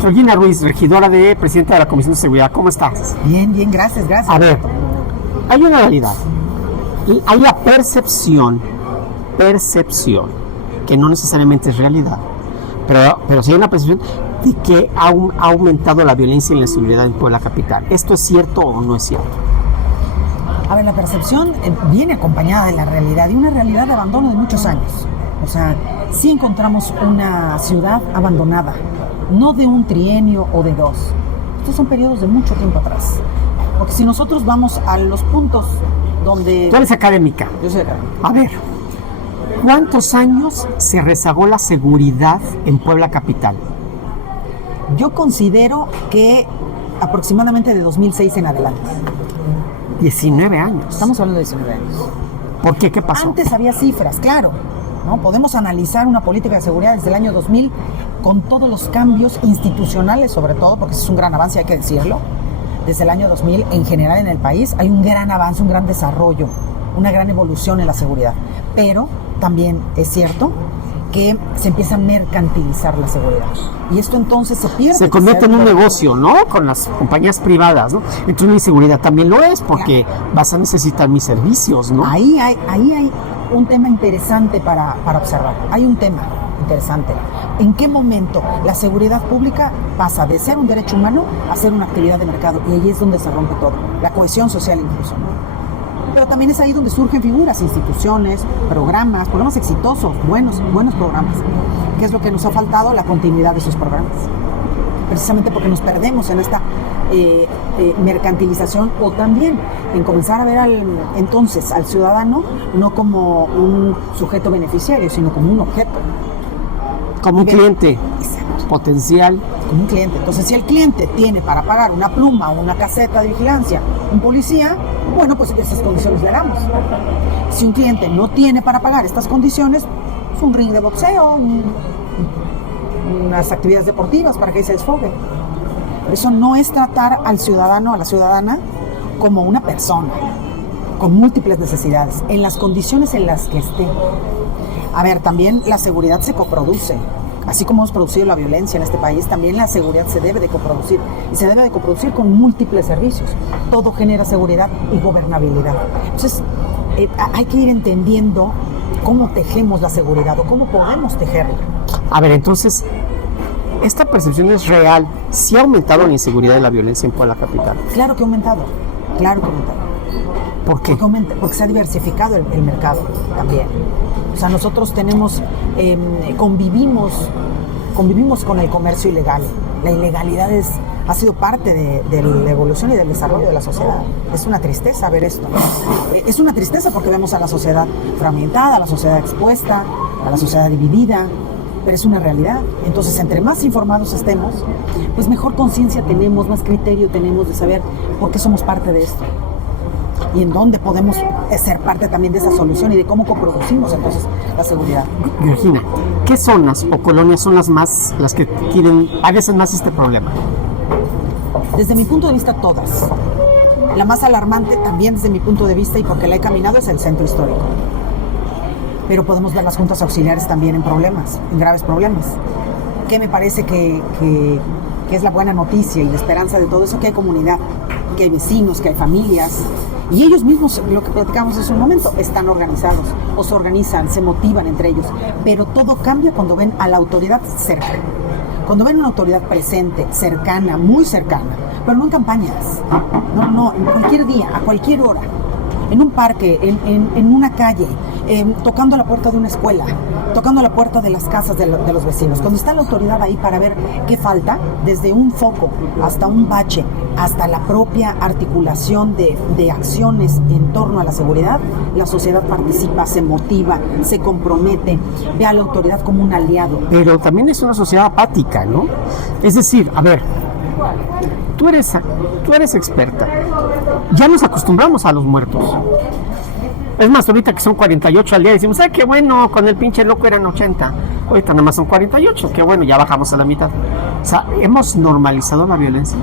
Georgina Ruiz, regidora de presidenta de la Comisión de Seguridad, ¿cómo estás? Bien, gracias. A ver, hay una realidad. Y hay la percepción, que no necesariamente es realidad, pero sí hay una percepción de que ha aumentado la violencia y la inseguridad en Puebla capital. ¿Esto es cierto o no es cierto? A ver, la percepción viene acompañada de la realidad, y una realidad de abandono de muchos años. O sea, sí encontramos una ciudad abandonada, no de un trienio o de dos. Estos son periodos de mucho tiempo atrás. Porque si nosotros vamos a los puntos donde... Tú eres académica. Yo soy académica. A ver, ¿cuántos años se rezagó la seguridad en Puebla capital? Yo considero que aproximadamente de 2006 en adelante. 19 años. Estamos hablando de 19 años. ¿Por qué? ¿Qué pasó? Antes había cifras, claro, ¿no? Podemos analizar una política de seguridad desde el año 2000 con todos los cambios institucionales, sobre todo, porque es un gran avance, hay que decirlo. Desde el año 2000, en general en el país, hay un gran avance, un gran desarrollo, una gran evolución en la seguridad. Pero también es cierto que se empieza a mercantilizar la seguridad. Y esto entonces se pierde. Se convierte en un negocio, ¿no? Con las compañías privadas, ¿no? Entonces mi seguridad también lo es, porque vas a necesitar mis servicios, ¿no? Ahí hay un tema interesante para observar. Hay un tema interesante. ¿En qué momento la seguridad pública pasa de ser un derecho humano a ser una actividad de mercado? Y ahí es donde se rompe todo. La cohesión social incluso, ¿no? Pero también es ahí donde surgen figuras, instituciones, programas exitosos, buenos programas. ¿Qué es lo que nos ha faltado? La continuidad de esos programas. Precisamente porque nos perdemos en esta mercantilización, o también en comenzar a ver entonces al ciudadano no como un sujeto beneficiario, sino como un objeto. Como un cliente. Exacto. Potencial. Como un cliente. Entonces, si el cliente tiene para pagar una pluma, una caseta de vigilancia, un policía, bueno, pues esas condiciones le damos. Si un cliente no tiene para pagar estas condiciones, es un ring de boxeo, unas actividades deportivas para que se desfogue. Pero eso no es tratar al ciudadano, a la ciudadana, como una persona, con múltiples necesidades, en las condiciones en las que esté. A ver, también la seguridad se coproduce. Así como hemos producido la violencia en este país, también la seguridad se debe de coproducir. Y se debe de coproducir con múltiples servicios. Todo genera seguridad y gobernabilidad. Entonces, hay que ir entendiendo cómo tejemos la seguridad o cómo podemos tejerla. A ver, entonces, ¿esta percepción es real? ¿Sí ha aumentado la inseguridad y la violencia en Puebla capital? Claro que ha aumentado. Claro que ha aumentado. ¿Por qué? Porque se ha diversificado el mercado también. O sea, nosotros convivimos con el comercio ilegal. La ilegalidad ha sido parte de la evolución y del desarrollo de la sociedad. Es una tristeza ver esto. Es una tristeza porque vemos a la sociedad fragmentada, a la sociedad expuesta, a la sociedad dividida, pero es una realidad. Entonces, entre más informados estemos, pues mejor conciencia tenemos, más criterio tenemos de saber por qué somos parte de esto. Y en dónde podemos ser parte también de esa solución y de cómo coproducimos entonces la seguridad. Georgina, ¿qué zonas o colonias son las que padecen más este problema? Desde mi punto de vista, todas. La más alarmante también desde mi punto de vista, y porque la he caminado, es el centro histórico. Pero podemos ver las juntas auxiliares también en graves problemas. Que me parece que es la buena noticia y la esperanza de todo eso, que hay comunidad, que hay vecinos, que hay familias. Y ellos mismos, lo que platicamos hace un momento, están organizados, o se organizan, se motivan entre ellos. Pero todo cambia cuando ven a la autoridad cerca. Cuando ven una autoridad presente, cercana, muy cercana, pero no en campañas. No, en cualquier día, a cualquier hora. En un parque, en una calle, tocando la puerta de una escuela, tocando la puerta de las casas de los vecinos. Cuando está la autoridad ahí para ver qué falta, desde un foco hasta un bache, hasta la propia articulación de acciones en torno a la seguridad, la sociedad participa, se motiva, se compromete, ve a la autoridad como un aliado. Pero también es una sociedad apática, ¿no? Es decir, a ver, tú eres experta. Ya nos acostumbramos a los muertos. Es más, ahorita que son 48 al día, decimos, ¡ay, qué bueno! Con el pinche loco eran 80. Ahorita nada más son 48, qué bueno, ya bajamos a la mitad. O sea, hemos normalizado la violencia.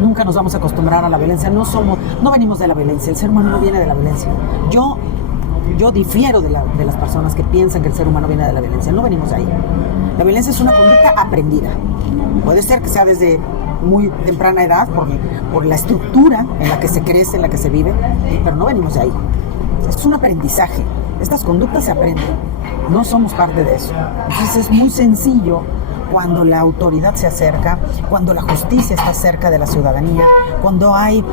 Nunca nos vamos a acostumbrar a la violencia. No venimos de la violencia. El ser humano no viene de la violencia. Yo difiero de las personas que piensan que el ser humano viene de la violencia. No venimos de ahí. La violencia es una conducta aprendida. Puede ser que sea desde muy temprana edad, por la estructura en la que se crece, en la que se vive, pero no venimos de ahí. Es un aprendizaje. Estas conductas se aprenden. No somos parte de eso. Entonces es muy sencillo cuando la autoridad se acerca, cuando la justicia está cerca de la ciudadanía, cuando hay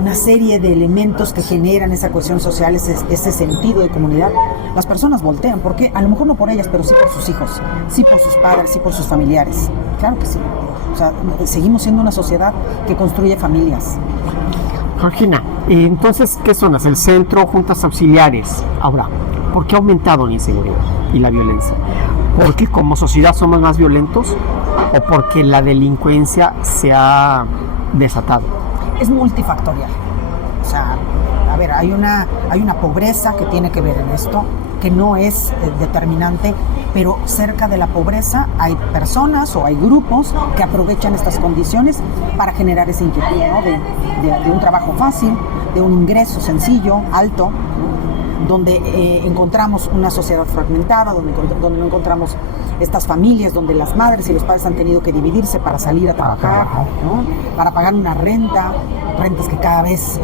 una serie de elementos que generan esa cohesión social, ese sentido de comunidad, las personas voltean, porque a lo mejor no por ellas, pero sí por sus hijos, sí por sus padres, sí por sus familiares. Claro que sí. O sea, seguimos siendo una sociedad que construye familias. Georgina, entonces, ¿qué son las? El centro, juntas auxiliares. Ahora, ¿por qué ha aumentado la inseguridad y la violencia? ¿Porque como sociedad somos más violentos o porque la delincuencia se ha desatado? Es multifactorial. O sea, a ver, hay una pobreza que tiene que ver en esto, que no es determinante, pero cerca de la pobreza hay personas o hay grupos que aprovechan estas condiciones para generar esa inquietud, ¿no? de un trabajo fácil, de un ingreso sencillo, alto, donde encontramos una sociedad fragmentada, donde no encontramos estas familias, donde las madres y los padres han tenido que dividirse para salir a trabajar, ¿no? Para pagar una rentas que cada vez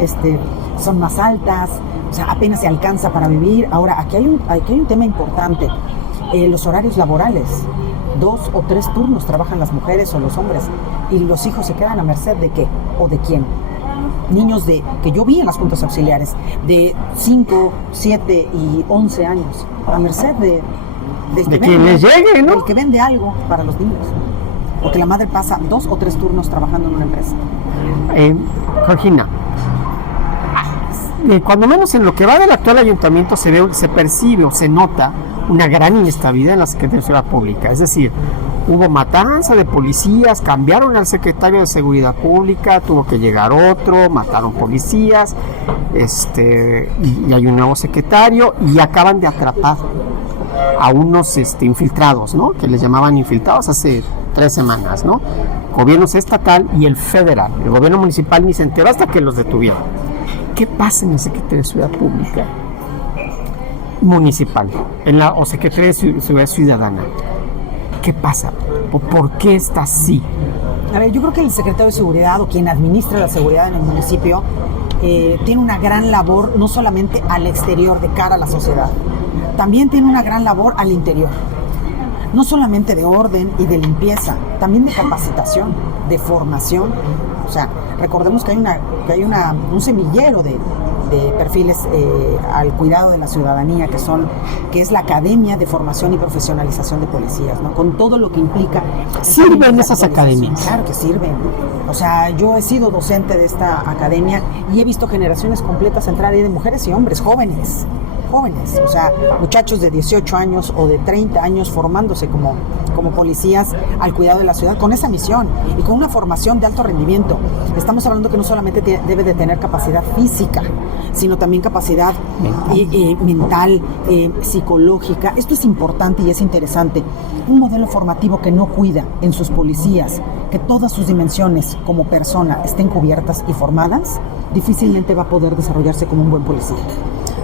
son más altas, o sea, apenas se alcanza para vivir. Ahora, aquí hay un tema importante, los horarios laborales. 2 o 3 turnos trabajan las mujeres o los hombres, y los hijos se quedan a merced ¿de qué? ¿O de quién? Niños que yo vi en las juntas auxiliares, de 5, 7 y 11 años, a merced de quien les llegue, ¿no? El que vende algo para los niños. Porque la madre pasa 2 o 3 turnos trabajando en una empresa. Georgina, cuando menos en lo que va del actual ayuntamiento se percibe o se nota una gran inestabilidad en la Secretaría de Seguridad Pública. Es decir, hubo matanza de policías, cambiaron al secretario de Seguridad Pública, tuvo que llegar otro, mataron policías, y hay un nuevo secretario, y acaban de atrapar a unos infiltrados, ¿no? Que les llamaban infiltrados hace 3 semanas, ¿no? Gobiernos estatal y el federal. El gobierno municipal ni se enteró hasta que los detuvieron. ¿Qué pasa en la Secretaría de Seguridad Pública municipal o Secretaría de Seguridad Ciudadana? ¿Qué pasa? ¿Por qué está así? A ver, yo creo que el secretario de Seguridad o quien administra la seguridad en el municipio tiene una gran labor, no solamente al exterior, de cara a la sociedad, también tiene una gran labor al interior. No solamente de orden y de limpieza, también de capacitación, de formación. O sea, recordemos que hay un semillero de perfiles al cuidado de la ciudadanía, que es la Academia de Formación y Profesionalización de Policías, ¿no? Con todo lo que implica. ¿Sirven esas academias? Claro que sirven. O sea, yo he sido docente de esta academia y he visto generaciones completas entrar ahí, de mujeres y hombres, jóvenes, o sea, muchachos de 18 años o de 30 años formándose como policías al cuidado de la ciudad, con esa misión y con una formación de alto rendimiento. Estamos hablando que no solamente debe de tener capacidad física, sino también capacidad mental, psicológica. Esto es importante y es interesante. Un modelo formativo que no cuida en sus policías que todas sus dimensiones como persona estén cubiertas y formadas, difícilmente va a poder desarrollarse como un buen policía.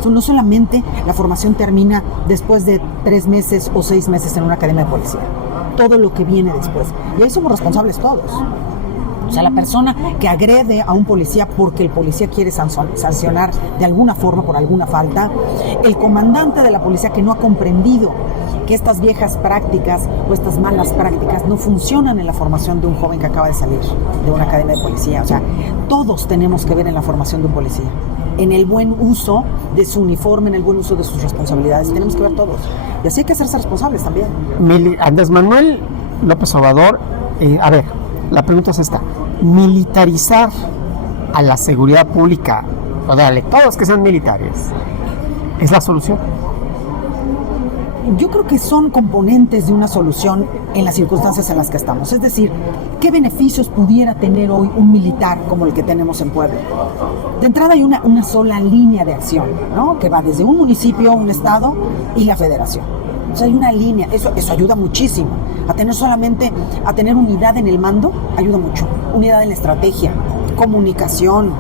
No solamente la formación termina después de 3 meses o 6 meses en una academia de policía, todo lo que viene después. Y ahí somos responsables todos. O sea, la persona que agrede a un policía porque el policía quiere sancionar de alguna forma por alguna falta, el comandante de la policía que no ha comprendido que estas viejas prácticas o estas malas prácticas no funcionan en la formación de un joven que acaba de salir de una academia de policía. O sea, todos tenemos que ver en la formación de un policía, en el buen uso de su uniforme, en el buen uso de sus responsabilidades. Tenemos que ver todos. Y así hay que hacerse responsables también. Andrés Manuel López Obrador, a ver, la pregunta es esta: militarizar a la seguridad pública, o darle todos que sean militares, ¿es la solución? Yo creo que son componentes de una solución en las circunstancias en las que estamos. Es decir, ¿qué beneficios pudiera tener hoy un militar como el que tenemos en Puebla? De entrada hay una sola línea de acción, ¿no? Que va desde un municipio, un estado y la federación. O sea, hay una línea, eso ayuda muchísimo. A tener unidad en el mando, ayuda mucho. Unidad en la estrategia, comunicación,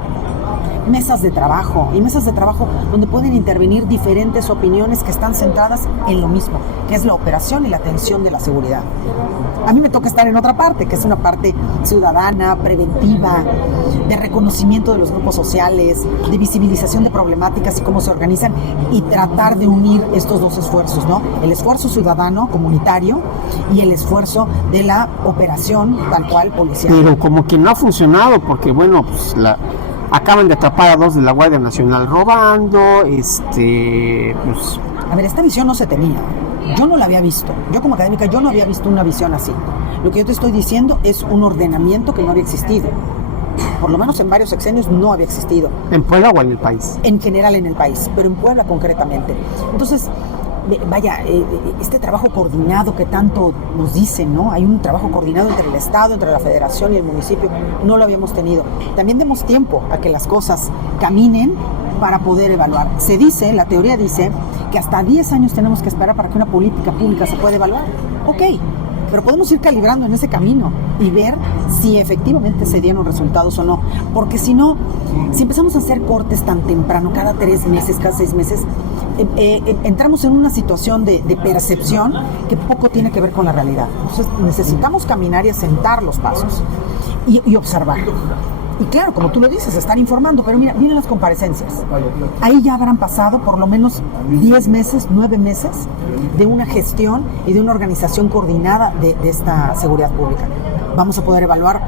mesas de trabajo, y mesas de trabajo donde pueden intervenir diferentes opiniones que están centradas en lo mismo, que es la operación y la atención de la seguridad. A mí me toca estar en otra parte, que es una parte ciudadana, preventiva, de reconocimiento de los grupos sociales, de visibilización de problemáticas y cómo se organizan, y tratar de unir estos dos esfuerzos, ¿no? El esfuerzo ciudadano, comunitario, y el esfuerzo de la operación tal cual policial. Pero como que no ha funcionado, porque bueno, pues acaban de atrapar a 2 de la Guardia Nacional robando, pues... A ver, esta visión no se tenía. Yo no la había visto. Yo como académica, yo no había visto una visión así. Lo que yo te estoy diciendo es un ordenamiento que no había existido. Por lo menos en varios sexenios no había existido. ¿En Puebla o en el país? En general en el país, pero en Puebla concretamente. Entonces, vaya, este trabajo coordinado que tanto nos dicen, ¿no? Hay un trabajo coordinado entre el Estado, entre la Federación y el municipio. No lo habíamos tenido. También demos tiempo a que las cosas caminen para poder evaluar. Se dice, la teoría dice, que hasta 10 años tenemos que esperar para que una política pública se pueda evaluar. Ok, pero podemos ir calibrando en ese camino y ver si efectivamente se dieron resultados o no. Porque si no, si empezamos a hacer cortes tan temprano, cada 3 meses, cada 6 meses, entramos en una situación de percepción que poco tiene que ver con la realidad. Entonces necesitamos caminar y asentar los pasos y observar. Y claro, como tú lo dices, están informando, pero mira, vienen las comparecencias. Ahí ya habrán pasado por lo menos 10 meses, 9 meses de una gestión y de una organización coordinada de esta seguridad pública. Vamos a poder evaluar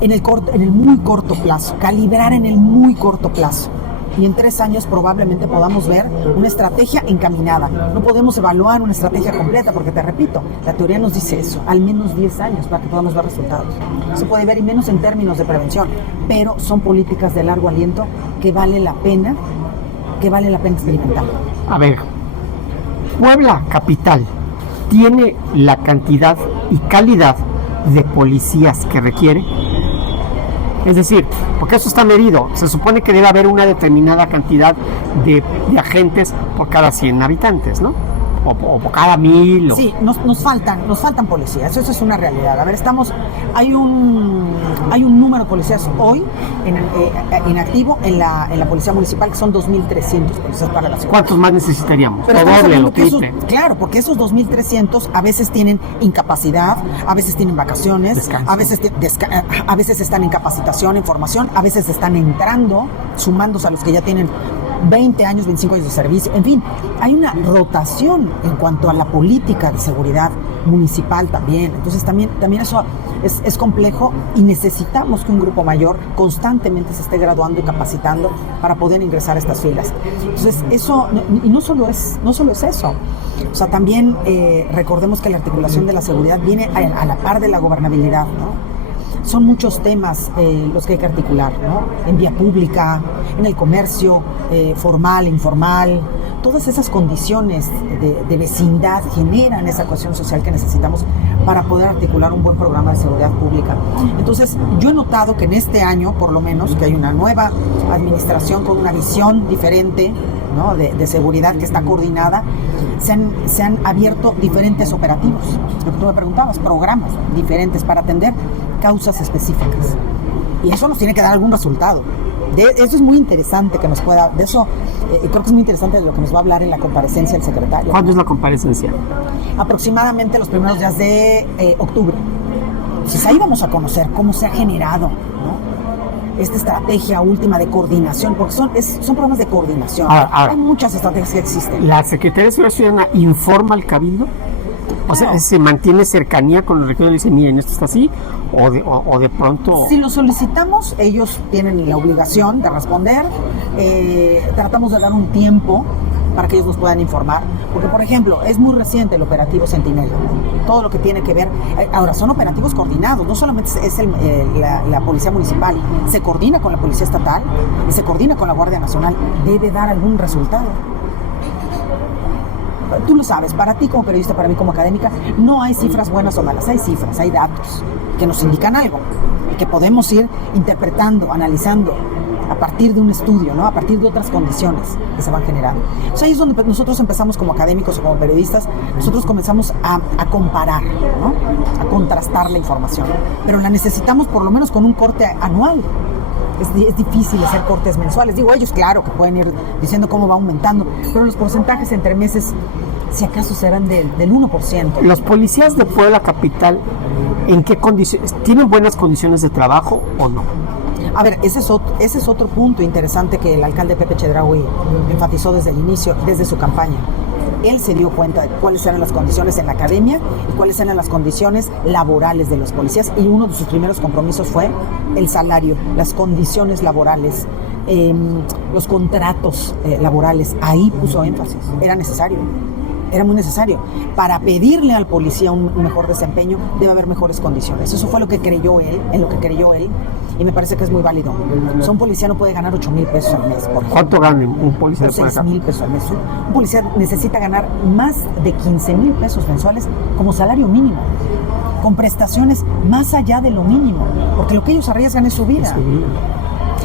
en el muy corto plazo, calibrar en el muy corto plazo. Y en 3 años probablemente podamos ver una estrategia encaminada. No podemos evaluar una estrategia completa porque, te repito, la teoría nos dice eso, al menos 10 años para que podamos ver resultados. Se puede ver y menos en términos de prevención, pero son políticas de largo aliento que vale la pena experimentar. A ver, Puebla capital tiene la cantidad y calidad de policías que requiere. Es decir, porque eso está medido, se supone que debe haber una determinada cantidad de agentes por cada 100 habitantes, ¿no? O por cada 1000. Sí, nos faltan policías, eso es una realidad. A ver, hay un número de policías hoy en activo en la Policía Municipal, que son 2.300 policías para la ciudad. ¿Cuántos más necesitaríamos? Pero claro, porque esos 2.300 a veces tienen incapacidad, a veces tienen vacaciones, descanso. a veces están en capacitación, en formación, a veces están entrando, sumándose a los que ya tienen 20 años, 25 años de servicio. En fin, hay una rotación en cuanto a la política de seguridad municipal también. Entonces también eso es complejo y necesitamos que un grupo mayor constantemente se esté graduando y capacitando para poder ingresar a estas filas. Entonces eso, y no solo es eso. O sea, también recordemos que la articulación de la seguridad viene a la par de la gobernabilidad, ¿no? Son muchos temas los que hay que articular, ¿no? En vía pública, en el comercio, formal, informal. Todas esas condiciones de vecindad generan esa cohesión social que necesitamos para poder articular un buen programa de seguridad pública. Entonces, yo he notado que en este año, por lo menos, que hay una nueva administración con una visión diferente, ¿no? de seguridad que está coordinada. Se han abierto diferentes operativos, lo que tú me preguntabas, programas diferentes para atender causas específicas. Y eso nos tiene que dar algún resultado. Eso es muy interesante que nos pueda, de eso creo que es muy interesante de lo que nos va a hablar en la comparecencia el secretario. ¿Cuándo es la comparecencia? Aproximadamente los primeros días de octubre. Entonces ahí vamos a conocer cómo se ha generado, ¿no? Esta estrategia última de coordinación, porque son programas de coordinación. Ahora, hay muchas estrategias que existen. ¿La Secretaría de Seguridad Ciudadana informa al Cabildo? O sea, ¿se mantiene cercanía con los regionales y dicen, miren, esto está así? ¿O de pronto...? Si lo solicitamos, ellos tienen la obligación de responder. Tratamos de dar un tiempo para que ellos nos puedan informar. Porque, por ejemplo, es muy reciente el operativo Centinela. Todo lo que tiene que ver... Ahora, son operativos coordinados. No solamente es la Policía Municipal. Se coordina con la Policía Estatal y se coordina con la Guardia Nacional. Debe dar algún resultado. Tú lo sabes, para ti como periodista, para mí como académica, no hay cifras buenas o malas. Hay cifras, hay datos que nos indican algo. Que podemos ir interpretando, analizando a partir de un estudio, ¿no? A partir de otras condiciones que se van generando. O sea, ahí es donde nosotros empezamos como académicos o como periodistas, nosotros comenzamos a comparar, ¿no? A contrastar la información. Pero la necesitamos por lo menos con un corte anual. es difícil hacer cortes mensuales. Digo, ellos claro que pueden ir diciendo cómo va aumentando, pero los porcentajes entre meses, si acaso serán del 1%. ¿Los policías de Puebla capital en qué condiciones? ¿Tienen buenas condiciones de trabajo o no? A ver, ese es otro punto interesante que el alcalde Pepe Chedraui enfatizó desde el inicio, desde su campaña. Él se dio cuenta de cuáles eran las condiciones en la academia y cuáles eran las condiciones laborales de los policías, y uno de sus primeros compromisos fue el salario, las condiciones laborales, los contratos laborales. Ahí puso énfasis, era necesario. Era muy necesario. Para pedirle al policía un mejor desempeño, debe haber mejores condiciones. Eso fue lo que creyó él, y me parece que es muy válido. O sea, un policía no puede ganar 8,000 pesos al mes, por ejemplo. ¿Cuánto gana un policía? 6,000 pesos al mes. Un policía necesita ganar más de 15,000 pesos mensuales como salario mínimo, con prestaciones más allá de lo mínimo, porque lo que ellos arriesgan es su vida.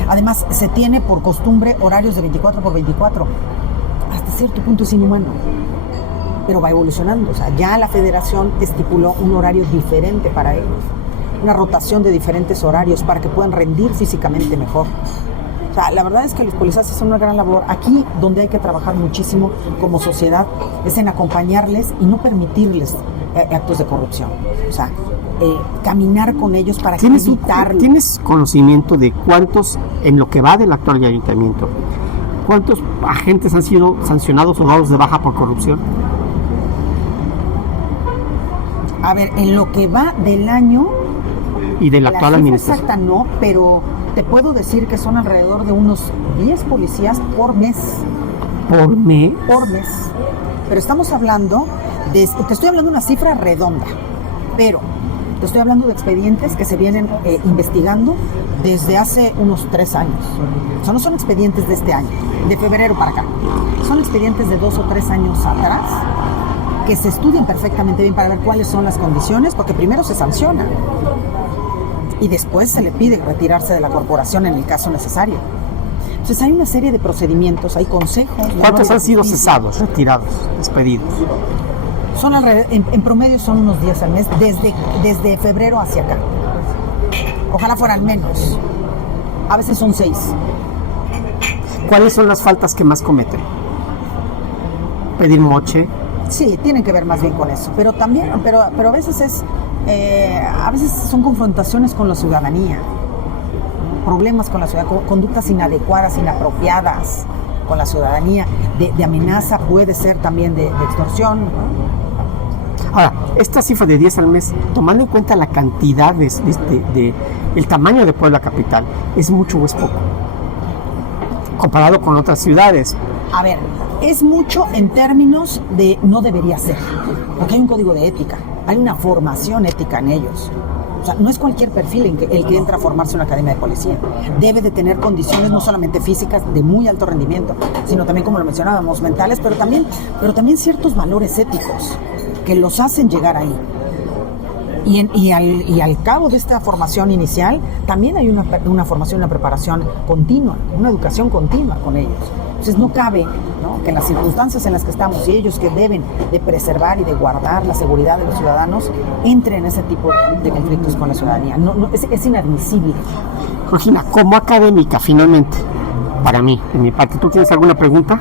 Además, se tiene por costumbre horarios de 24 por 24. Hasta cierto punto es inhumano, pero va evolucionando. O sea, ya la federación estipuló un horario diferente para ellos, una rotación de diferentes horarios para que puedan rendir físicamente mejor. O sea, la verdad es que los policías hacen una gran labor. Aquí, donde hay que trabajar muchísimo como sociedad, es en acompañarles y no permitirles actos de corrupción. O sea, caminar con ellos para evitarlo. ¿Tienes conocimiento de cuántos, en lo que va del actual ayuntamiento, cuántos agentes han sido sancionados o dados de baja por corrupción? A ver, en lo que va del año y de la actual administración. Exacta no, pero te puedo decir que son alrededor de unos 10 policías por mes. ¿Por mes? Por mes. Pero estamos hablando te estoy hablando de una cifra redonda, pero te estoy hablando de expedientes que se vienen investigando desde hace unos 3 años. O sea, no son expedientes de este año, de febrero para acá. Son expedientes de 2 o 3 años atrás, que se estudian perfectamente bien para ver cuáles son las condiciones, porque primero se sanciona y después se le pide retirarse de la corporación en el caso necesario. Entonces hay una serie de procedimientos, hay consejos. ¿Cuántos han sido cesados, retirados, despedidos? Son alrededor, en promedio son unos 10 al mes, desde febrero hacia acá. Ojalá fueran menos. A veces son 6. ¿Cuáles son las faltas que más cometen? ¿Pedir moche? Sí, tienen que ver más bien con eso, pero también, pero a veces son confrontaciones con la ciudadanía, problemas con la ciudadanía, conductas inadecuadas, inapropiadas con la ciudadanía, de amenaza, puede ser también de extorsión, ¿no? Ahora, esta cifra de 10 al mes, tomando en cuenta la cantidad el tamaño de Puebla capital, ¿es mucho o es poco? Comparado con otras ciudades. A ver, es mucho en términos de no debería ser, porque hay un código de ética, hay una formación ética en ellos. O sea, no es cualquier perfil el que entra a formarse en una academia de policía. Debe de tener condiciones no solamente físicas de muy alto rendimiento, sino también, como lo mencionábamos, mentales, pero también ciertos valores éticos que los hacen llegar ahí. Y al cabo de esta formación inicial, también hay una formación, una preparación continua, una educación continua con ellos. Entonces no cabe, ¿no?, que en las circunstancias en las que estamos y ellos que deben de preservar y de guardar la seguridad de los ciudadanos, entren en ese tipo de conflictos con la ciudadanía. Es inadmisible. Georgina, como académica, finalmente, para mí, en mi parte, ¿tú tienes alguna pregunta,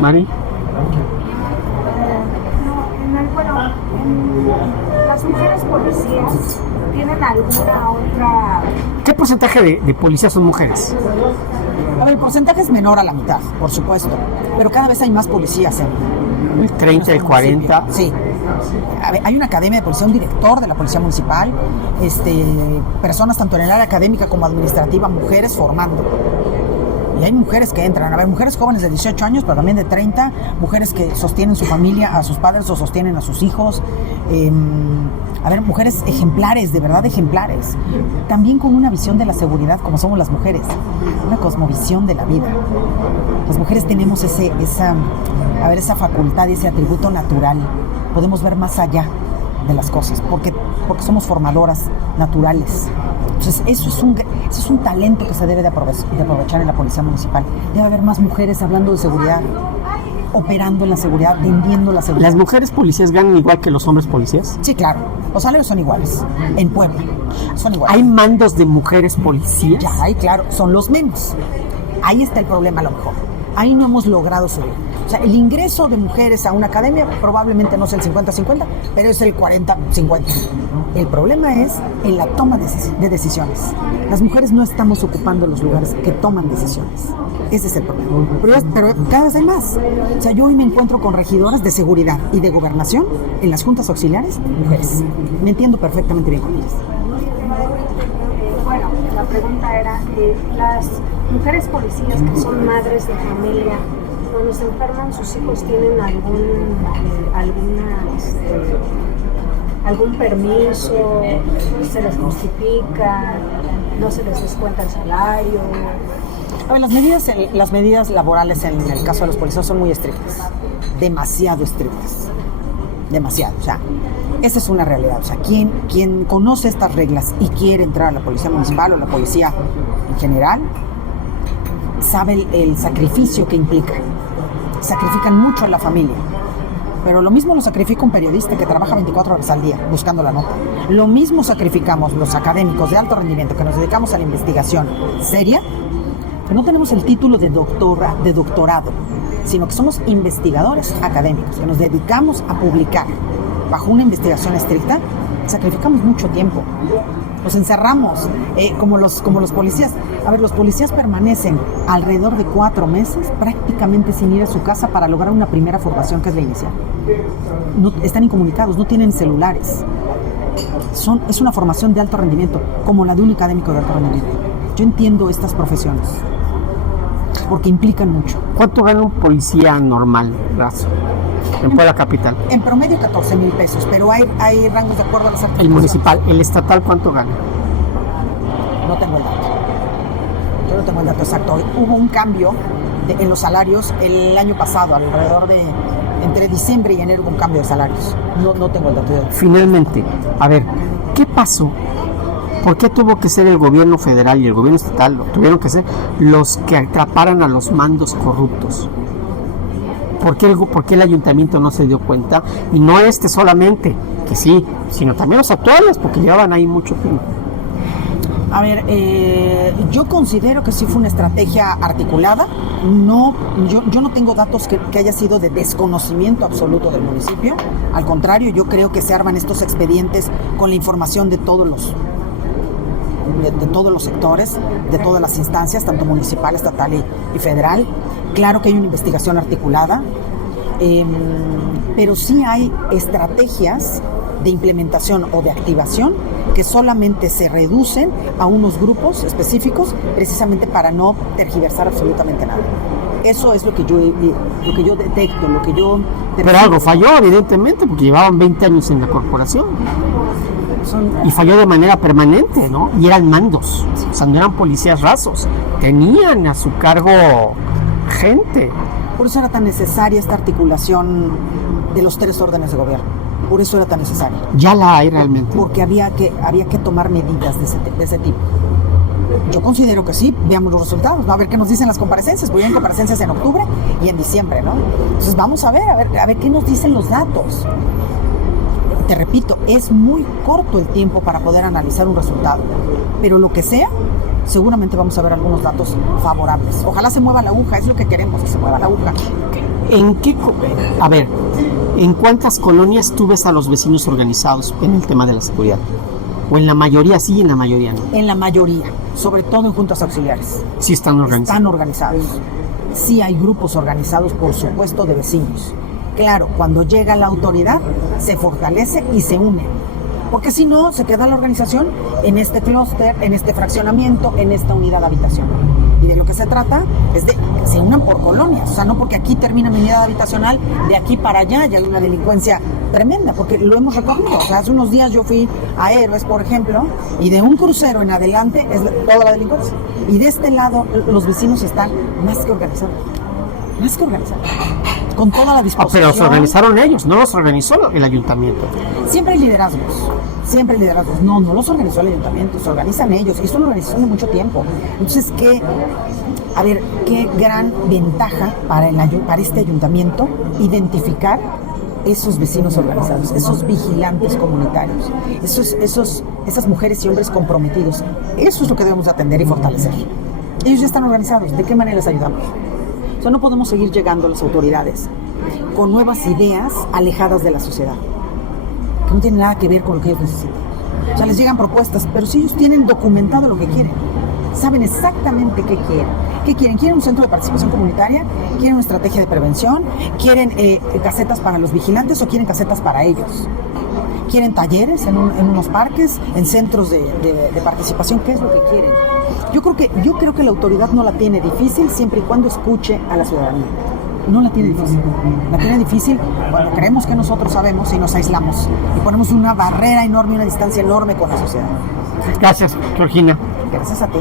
Mari? Las mujeres policías tienen alguna otra... ¿Qué porcentaje de policías son mujeres? A ver, el porcentaje es menor a la mitad, por supuesto, pero cada vez hay más policías. El 30, el 40. Sí. A ver, hay una academia de policía, un director de la policía municipal, personas tanto en el área académica como administrativa, mujeres formando. Y hay mujeres que entran, a ver, mujeres jóvenes de 18 años, pero también de 30, mujeres que sostienen su familia, a sus padres o sostienen a sus hijos, a ver, mujeres ejemplares, de verdad ejemplares, también con una visión de la seguridad como somos las mujeres, una cosmovisión de la vida. Las mujeres tenemos esa facultad y ese atributo natural, podemos ver más allá de las cosas, porque somos formadoras naturales. Entonces, eso es un talento que se debe de aprovechar en la policía municipal. Debe haber más mujeres hablando de seguridad, operando en la seguridad, vendiendo la seguridad. ¿Las mujeres policías ganan igual que los hombres policías? Sí, claro. Los salarios son iguales en Puebla. son iguales. ¿Hay mandos de mujeres policías? Ya hay, claro, son los menos. Ahí está el problema a lo mejor. Ahí no hemos logrado subir. O sea, el ingreso de mujeres a una academia probablemente no sea el 50-50, pero es el 40-50. El problema es en la toma de decisiones. Las mujeres no estamos ocupando los lugares que toman decisiones. Ese es el problema. Pero cada vez hay más. O sea, yo hoy me encuentro con regidoras de seguridad y de gobernación en las juntas auxiliares, mujeres. Me entiendo perfectamente bien con ellas. Bueno, la pregunta era, las mujeres policías que son madres de familia, cuando se enferman sus hijos, ¿tienen algún permiso? ¿Se les justifica? ¿No se les descuenta el salario? A ver, las medidas laborales en el caso de los policías son muy estrictas, demasiado estrictas, demasiado. O sea, esa es una realidad. O sea, quien conoce estas reglas y quiere entrar a la policía municipal o la policía en general, sabe el sacrificio que implica. Sacrifican mucho a la familia. Pero lo mismo lo sacrifica un periodista que trabaja 24 horas al día buscando la nota. Lo mismo sacrificamos los académicos de alto rendimiento que nos dedicamos a la investigación seria, que no tenemos el título de doctorado, sino que somos investigadores académicos, que nos dedicamos a publicar bajo una investigación estricta. Sacrificamos mucho tiempo. Nos encerramos, como los policías. A ver, los policías permanecen alrededor de 4 meses prácticamente sin ir a su casa para lograr una primera formación, que es la inicial. No, están incomunicados, no tienen celulares. Es una formación de alto rendimiento, como la de un académico de alto rendimiento. Yo entiendo estas profesiones, porque implican mucho. ¿Cuánto gana un policía normal, raso, en Puebla Capital? En promedio 14,000 pesos, pero hay rangos de acuerdo a las certificaciones. El municipal, el estatal, ¿cuánto gana? No tengo el dato. Yo no tengo el dato exacto. Hubo un cambio en los salarios el año pasado, alrededor de entre diciembre y enero hubo un cambio de salarios. No tengo el dato. Finalmente, a ver, ¿qué pasó? ¿Por qué tuvo que ser el gobierno federal y el gobierno estatal, tuvieron que ser los que atraparan a los mandos corruptos? ¿Por qué el ayuntamiento no se dio cuenta? Y no solamente, que sí, sino también los actuales, porque llevaban ahí mucho tiempo. A ver, yo considero que sí fue una estrategia articulada. Yo no tengo datos que haya sido de desconocimiento absoluto del municipio. Al contrario, yo creo que se arman estos expedientes con la información de todos los sectores, de todas las instancias, tanto municipal, estatal y federal. Claro que hay una investigación articulada, pero sí hay estrategias de implementación o de activación que solamente se reducen a unos grupos específicos, precisamente para no tergiversar absolutamente nada. Eso es lo que yo detecto, lo que yo... Pero algo falló, evidentemente, porque llevaban 20 años en la corporación. Y falló de manera permanente, ¿no? Y eran mandos, o sea, no eran policías rasos, tenían a su cargo gente. Por eso era tan necesaria esta articulación de los 3 órdenes de gobierno. Por eso era tan necesario. Ya la hay realmente. Porque había que tomar medidas de ese tipo. Yo considero que sí, veamos los resultados, ¿no? A ver qué nos dicen las comparecencias, porque hay comparecencias en octubre y en diciembre, ¿no? Entonces vamos a ver qué nos dicen los datos. Te repito, es muy corto el tiempo para poder analizar un resultado, pero lo que sea, seguramente vamos a ver algunos datos favorables. Ojalá se mueva la aguja, es lo que queremos, que se mueva la aguja. ¿En cuántas colonias tú ves a los vecinos organizados en el tema de la seguridad? ¿O en la mayoría sí y en la mayoría no? En la mayoría, sobre todo en juntas auxiliares. Sí están organizados. Están organizados. Sí hay grupos organizados, por supuesto, de vecinos. Claro, cuando llega la autoridad, se fortalece y se une. Porque si no, se queda la organización en este clúster, en este fraccionamiento, en esta unidad habitacional. Y de lo que se trata es de que se unan por colonias. O sea, no porque aquí termina mi unidad habitacional, de aquí para allá ya hay una delincuencia tremenda, porque lo hemos recogido. O sea, hace unos días yo fui a Héroes, por ejemplo, y de un crucero en adelante es toda la delincuencia. Y de este lado, los vecinos están más que organizados. Más que organizados. Con toda la disposición. Pero los organizaron ellos, no los organizó el ayuntamiento. Siempre hay liderazgos. No los organizó el ayuntamiento, se organizan ellos. Y es una organización de mucho tiempo. Entonces, qué gran ventaja para este ayuntamiento identificar esos vecinos organizados, esos vigilantes comunitarios, esas mujeres y hombres comprometidos. Eso es lo que debemos atender y fortalecer. Ellos ya están organizados. ¿De qué manera les ayudamos? O sea, no podemos seguir llegando a las autoridades con nuevas ideas alejadas de la sociedad, que no tienen nada que ver con lo que ellos necesitan. O sea, les llegan propuestas, pero si ellos tienen documentado lo que quieren, saben exactamente qué quieren. ¿Qué quieren? ¿Quieren un centro de participación comunitaria? ¿Quieren una estrategia de prevención? ¿Quieren casetas para los vigilantes o quieren casetas para ellos? ¿Quieren talleres en unos parques, en centros de participación? ¿Qué es lo que quieren? Yo creo que la autoridad no la tiene difícil siempre y cuando escuche a la ciudadanía. No la tiene difícil. La tiene difícil cuando creemos que nosotros sabemos y nos aislamos y ponemos una barrera enorme, una distancia enorme con la sociedad. Gracias, Georgina. Gracias a ti.